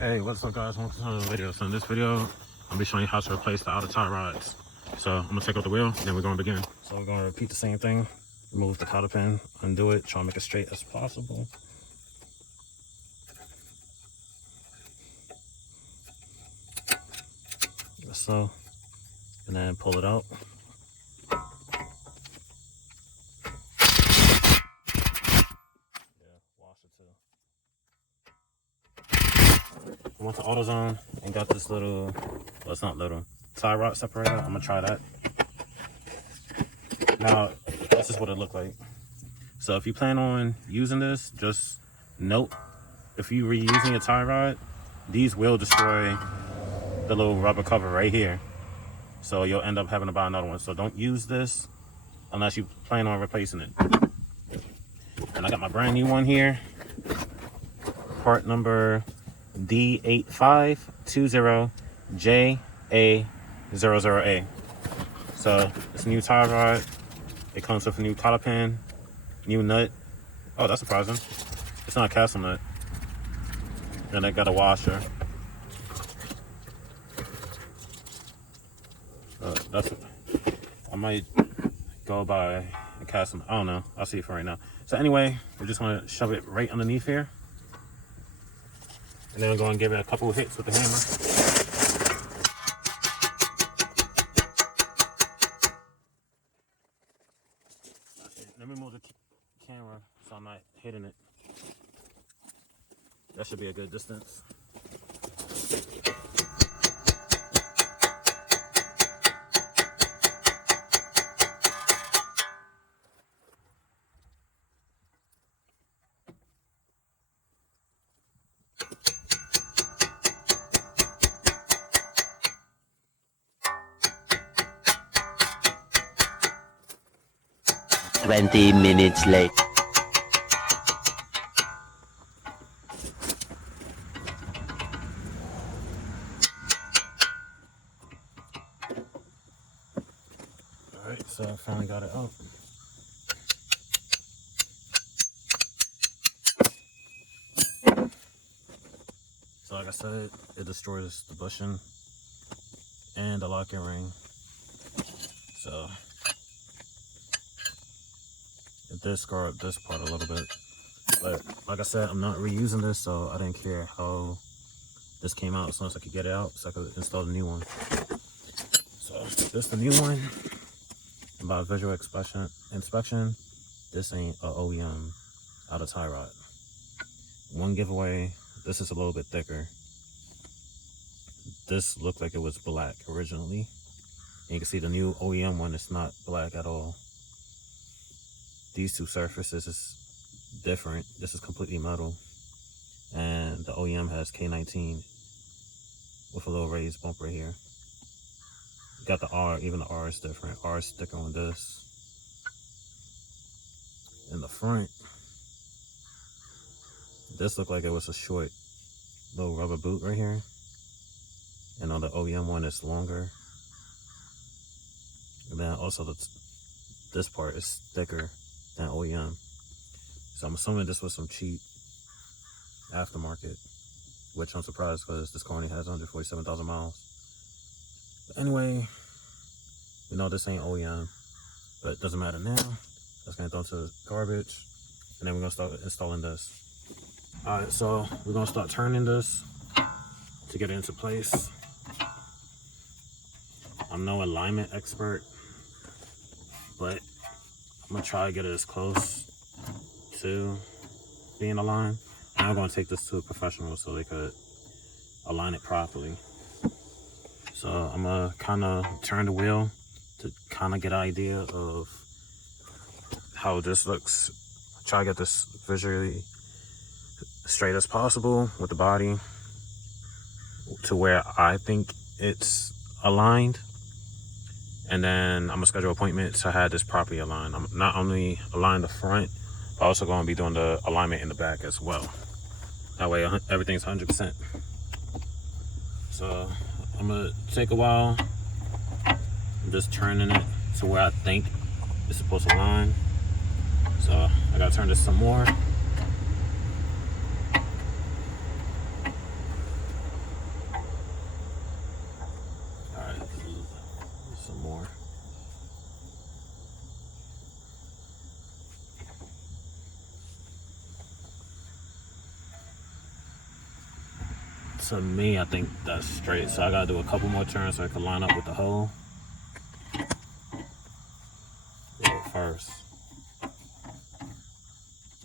Hey, what's up guys? Welcome to another video. So in this video, I'll be showing you how to replace the outer tie rods. So I'm gonna take out the wheel, then we're gonna begin. So we're gonna repeat the same thing. Remove the cotter pin, undo it, try to make it straight as possible. Like so, and then pull it out. Yeah, wash it too. I went to AutoZone and got this little, well it's not little, tie rod separator. I'm gonna try that. Now, this is what it looked like. So if you plan on using this, just note, if you're reusing a tie rod, these will destroy the little rubber cover right here. So you'll end up having to buy another one. So don't use this unless you plan on replacing it. And I got my brand new one here. Part number D8520JA00A. So it's a new tie rod. It comes with a new cotter pin, new nut. Oh, that's surprising. It's not a castle nut. And I got a washer. I might go buy a castle. I don't know. I'll see it for right now. So anyway, we just want to shove it right underneath here. And then we're going to give it a couple of hits with the hammer. Let me move the camera so I'm not hitting it. That should be a good distance. Twenty minutes late. Alright, so I finally got it up. So like I said, it destroys the bushing and the locking ring. So it did scar up this part a little bit. But like I said, I'm not reusing this, so I didn't care how this came out as long as I could get it out so I could install the new one. So this is the new one. And by visual inspection, this ain't a OEM out of tie rod. One giveaway, this is a little bit thicker. This looked like it was black originally. And you can see the new OEM one is not black at all. These two surfaces is different. This is completely metal. And the OEM has K19 with a little raised bumper here. You got the R, even the R is different. R is thicker on this. In the front, this looked like it was a short little rubber boot right here. And on the OEM one, it's longer. And then also this part is thicker than OEM. So I'm assuming this was some cheap aftermarket, which I'm surprised because this car only has 147,000 miles. But anyway, we know this ain't OEM, but it doesn't matter now. That's gonna throw it to the garbage. And then we're gonna start installing this. All right, so we're gonna start turning this to get it into place. I'm no alignment expert, but I'm gonna try to get it as close to being aligned. And I'm gonna take this to a professional so they could align it properly. So I'm gonna kind of turn the wheel to kind of get an idea of how this looks. Try to get this visually straight as possible with the body to where I think it's aligned. And then I'm gonna schedule an appointment to have this properly aligned. I'm not only align the front, but also gonna be doing the alignment in the back as well. That way everything's 100%. So I'm gonna take a while. I'm just turning it to where I think it's supposed to align. So I gotta turn this some more. To me, I think that's straight. So I gotta do a couple more turns so I can line up with the hole. First.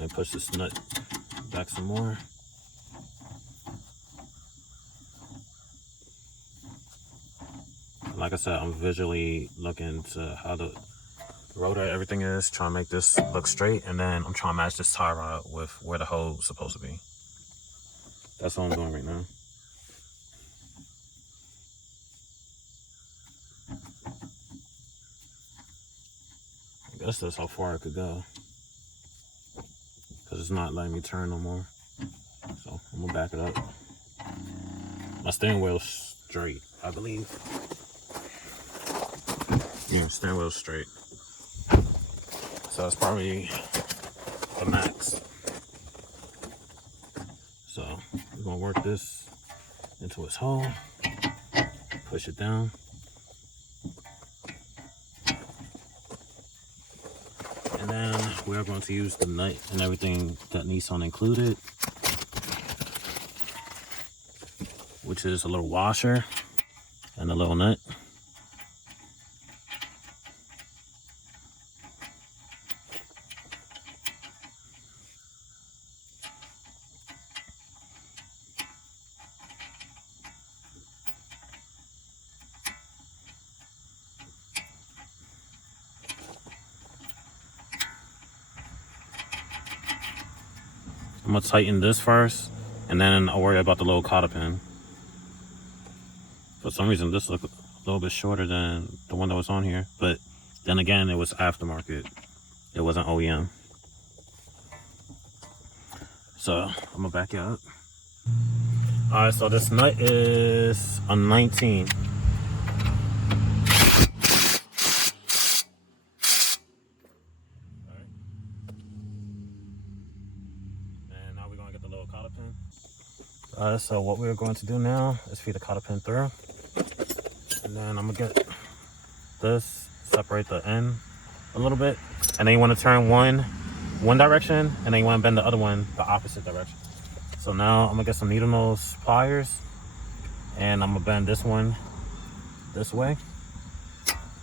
And push this nut back some more. Like I said, I'm visually looking to how the rotor, everything is, trying to make this look straight, and then I'm trying to match this tie rod with where the hole's supposed to be. That's what I'm doing right now. I guess that's how far I could go, because it's not letting me turn no more. So I'm gonna back it up. My steering wheel's straight, I believe. Yeah, steering wheel's straight. So it's probably the max. So we're gonna work this into its hole, push it down. And then we're going to use the nut and everything that Nissan included, which is a little washer and a little nut. I'm gonna tighten this first, and then I'll worry about the little cotter pin. For some reason, this looked a little bit shorter than the one that was on here, but then again, it was aftermarket. It wasn't OEM. So I'm gonna back it up. All right, so this nut is a 19. So what we're going to do now is feed the cotter pin through, and then I'm gonna get this, separate the end a little bit, and then you want to turn one direction, and then you want to bend the other one the opposite direction. So now I'm gonna get some needle nose pliers, and I'm gonna bend this one this way.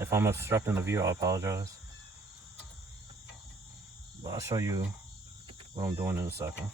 If I'm obstructing the view, I apologize, but I'll show you what I'm doing in a second.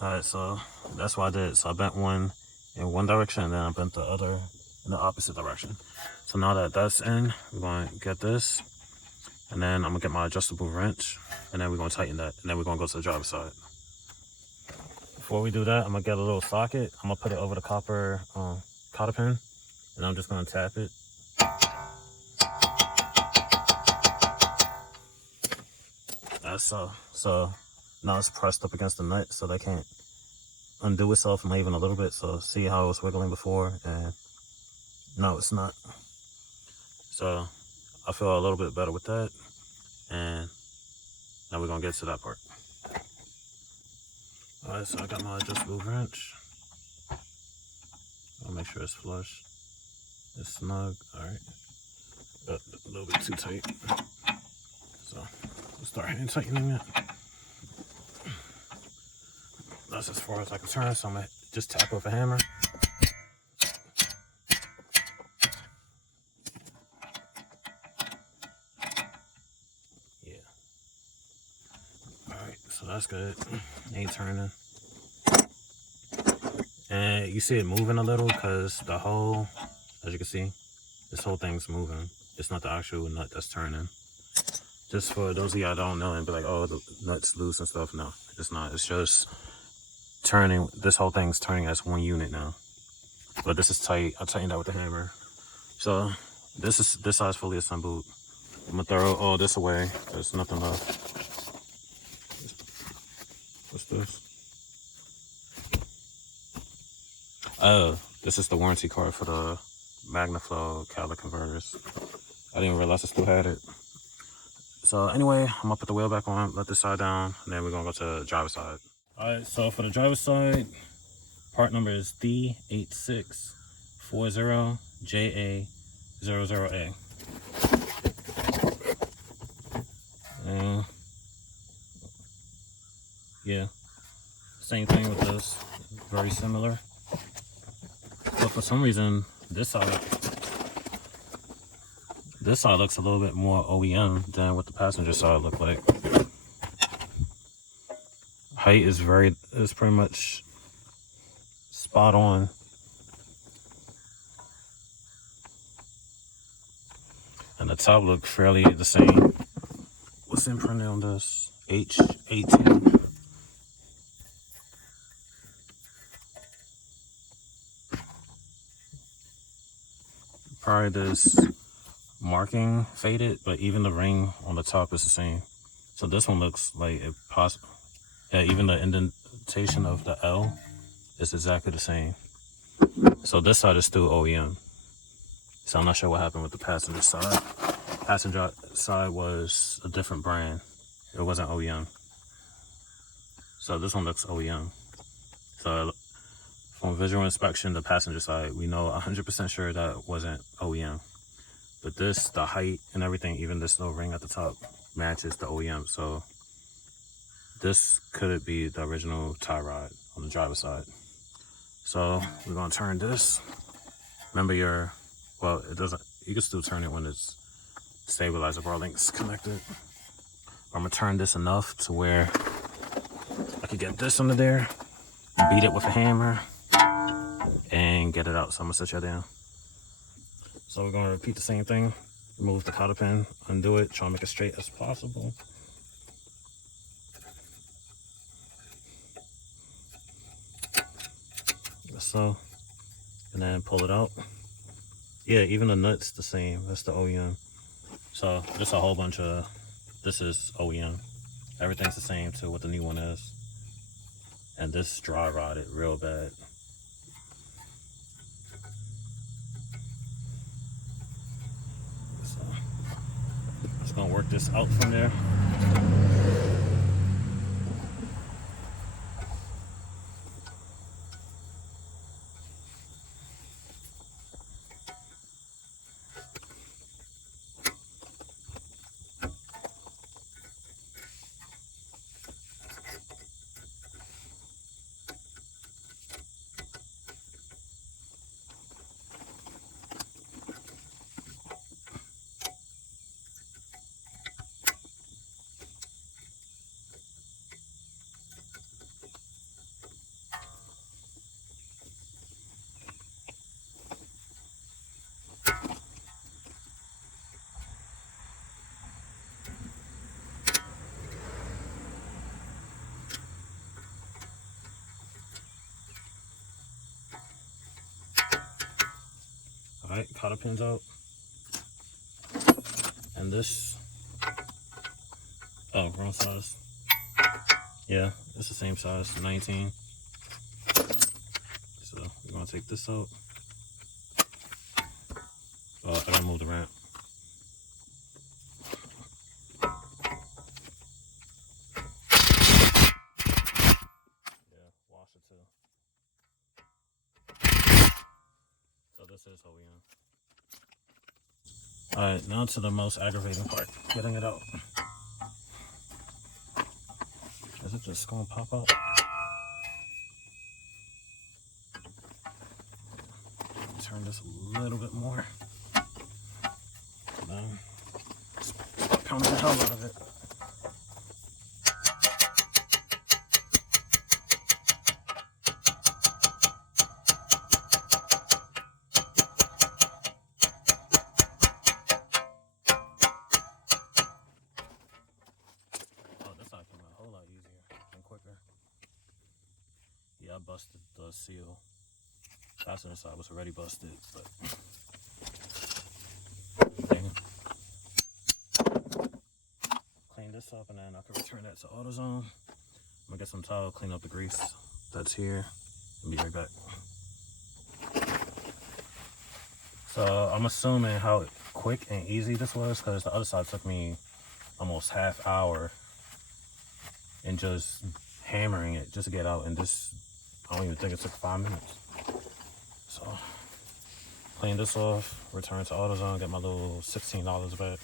Alright, so that's what I did. So I bent one in one direction, and then I bent the other in the opposite direction. So now that that's in, we're going to get this, and then I'm going to get my adjustable wrench, and then we're going to tighten that, and then we're going to go to the driver's side. Before we do that, I'm going to get a little socket. I'm going to put it over the copper cotter pin, and I'm just going to tap it. That's so now it's pressed up against the nut, so they can't undo itself, not even a little bit. So see how it was wiggling before, and no, it's not. So I feel a little bit better with that, and now we're gonna get to that part. All right, so I got my adjustable wrench. I'll make sure it's flush, it's snug. All right, got a little bit too tight, so we'll start hand tightening it. That's as far as I can turn, so I'm gonna just tap with a hammer. Yeah. Alright, so that's good. Ain't turning. And you see it moving a little because the whole, as you can see, this whole thing's moving. It's not the actual nut that's turning. Just for those of y'all that don't know and be like, oh, the nuts loose and stuff. No, it's not. It's just turning. This whole thing's turning as one unit now. But this is tight. I tightened that with the hammer. So this side is fully assembled. I'm gonna throw all this away. There's nothing left. What's this? Oh, this is the warranty card for the MagnaFlow catalytic converters. I didn't realize I still had it. So anyway, I'm gonna put the wheel back on, let this side down, and then we're gonna go to the driver's side. All right, so for the driver's side, part number is D8640JA00A. And yeah, same thing with this, very similar. But for some reason, this side looks a little bit more OEM than what the passenger side looked like. Height is pretty much spot on. And the top looked fairly the same. What's imprinted on this? H18. Probably this marking faded, but even the ring on the top is the same. So this one looks like it possible. Yeah, even the indentation of the L is exactly the same. So this side is still OEM. So I'm not sure what happened with the passenger side. Passenger side was a different brand. It wasn't OEM. So this one looks OEM. So from visual inspection, the passenger side, we know 100% sure that wasn't OEM. But this, the height and everything, even this little ring at the top, matches the OEM. So this could be the original tie rod on the driver's side. So we're gonna turn this. Remember well, it doesn't, you can still turn it when it's stabilizer bar links connected. I'm gonna turn this enough to where I could get this under there, beat it with a hammer, and get it out. So I'm gonna set you down. So we're gonna repeat the same thing. Remove the cotter pin, undo it, try to make it straight as possible. So, and then pull it out. Yeah, even the nut's the same. That's the OEM. So just a whole bunch of, this is OEM. Everything's the same to what the new one is. And this dry rotted real bad. So just gonna work this out from there. Alright, cotter pins out. And this, oh, wrong size. Yeah, it's the same size, 19. So we're gonna take this out. Oh, I gotta move the ramp. Yeah, wash it too. So this is OEM. Alright, now to the most aggravating part, getting it out. Is it just gonna pop out? Turn this a little bit more. Now, stop pounding the hell out of it. I busted the seal. Passenger side was already busted, but clean this up and then I can return that to AutoZone. I'm gonna get some towel, clean up the grease that's here, and be right back. So I'm assuming how quick and easy this was, because the other side took me almost half hour and just hammering it just to get out, and this, I don't even think it took 5 minutes. So clean this off, return to AutoZone, get my little $16 back.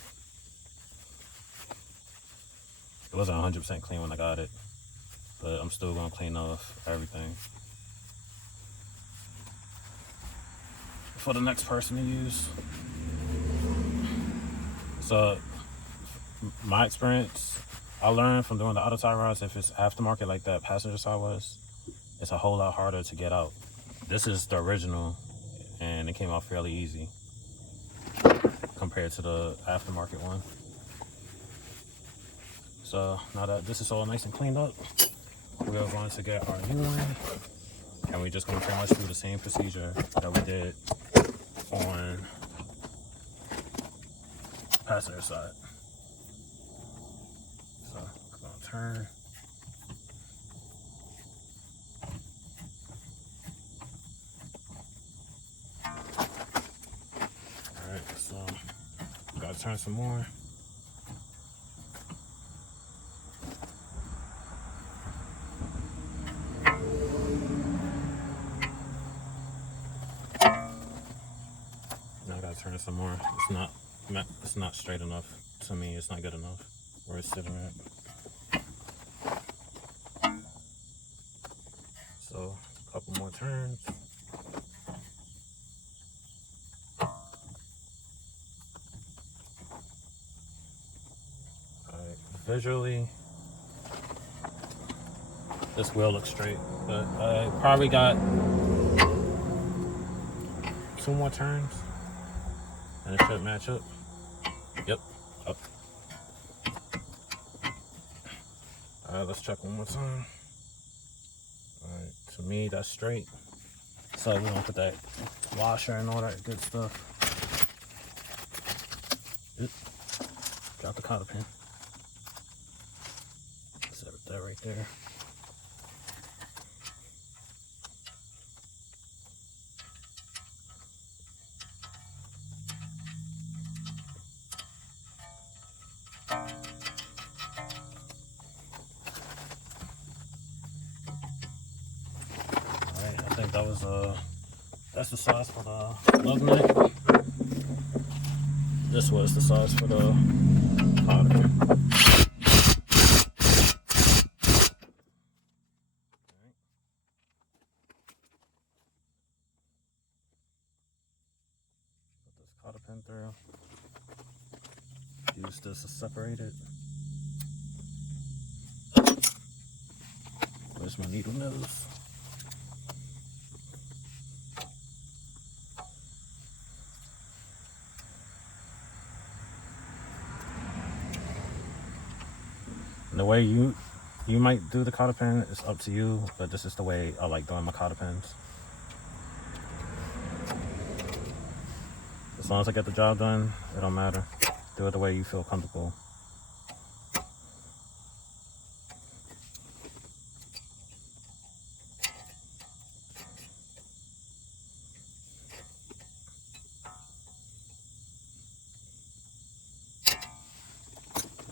It wasn't 100% clean when I got it, but I'm still gonna clean off everything for the next person to use. So my experience, I learned from doing the auto tie rods, if it's aftermarket like that passenger side was, it's a whole lot harder to get out. This is the original and it came out fairly easy compared to the aftermarket one. So now that this is all nice and cleaned up, we are going to get our new one, and we're just going to pretty much do the same procedure that we did on passenger side. So I'm going to turn. Alright, so got to turn some more. Turn some more. It's not straight enough to me. It's not good enough where it's sitting at. So a couple more turns. Alright, visually this wheel looks straight, but I probably got 2 more turns and it should match up. Yep, up. Alright, let's check one more time. Alright, to me that's straight. So we're gonna put that washer and all that good stuff. Oop. Drop the cotter pin. Set that right there. I think that was that's the size for the lug nut. This was the size for the cotter. Put this cotter pin through. Use this to separate it. Where's my needle nose? And the way you might do the cotter pin is up to you, but this is the way I like doing my cotter pins. As long as I get the job done, it don't matter. Do it the way you feel comfortable.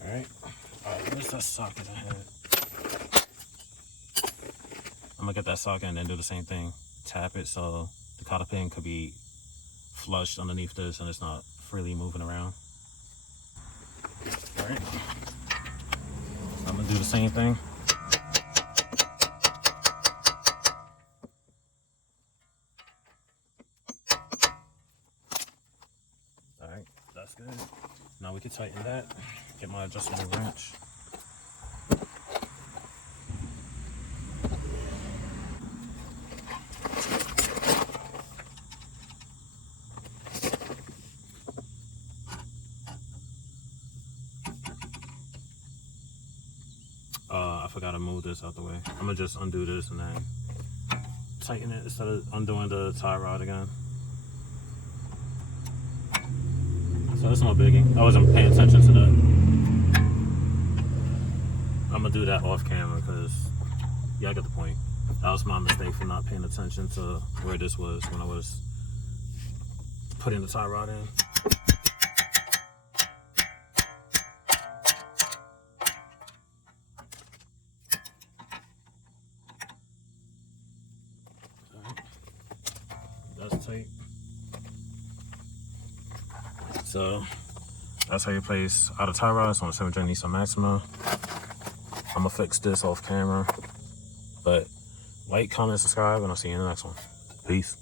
Alright, where's that socket I had? I'm gonna get that socket and then do the same thing. Tap it so the cotter pin could be flushed underneath this and it's not freely moving around. Alright, I'm gonna do the same thing. Alright, that's good. Now we can tighten that. Get my adjustable wrench. I forgot to move this out the way. I'm gonna just undo this and then tighten it instead of undoing the tie rod again. So it's no biggie. I wasn't paying attention to that. I'm gonna do that off camera because, yeah, I get the point. That was my mistake for not paying attention to where this was when I was putting the tie rod in. That's tight. So that's how you place outer tie rods on a 7th-gen Nissan Maxima. I'm gonna fix this off camera. But like, comment, subscribe, and I'll see you in the next one. Peace.